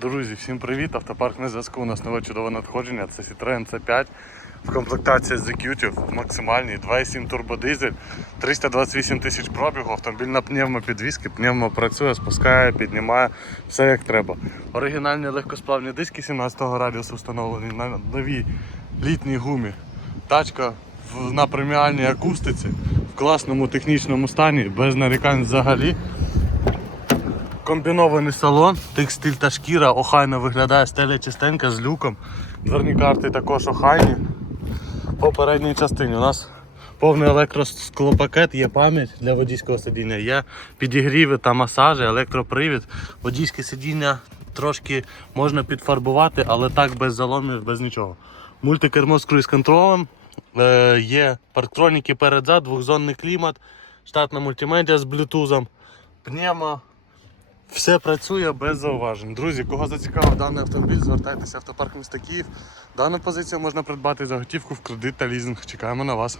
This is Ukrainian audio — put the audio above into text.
Друзі, всім привіт! Автопарк на зв'язку. У нас нове чудове надходження. Це Citroen C5 в комплектації Executive максимальний 2,7 турбодизель, 328 тисяч пробігу, автомобіль на пневмопідвізки, пневмо працює, спускає, піднімає, все як треба. Оригінальні легкосплавні диски 17-го радіусу встановлені на новій літній гумі. Тачка на преміальній акустиці, в класному технічному стані, без нарікань взагалі. Комбінований салон, текстиль та шкіра, охайно виглядає стеля чистенька з люком. Дверні карти також охайні. По передній частині у нас повний електросклопакет, є пам'ять для водійського сидіння, є підігріви та масажі, електропривід. Водійське сидіння трошки можна підфарбувати, але так без заломів, без нічого. Мультикермо з круїз-контролем, е, є парктроніки перед-зад, двохзонний клімат, штатна мультимедіа з блютузом, пневмо, все працює без зауважень. Друзі, кого зацікавив даний автомобіль, звертайтеся в автопарк міста Київ. Дану позицію можна придбати за готівку в кредит та лізинг. Чекаємо на вас.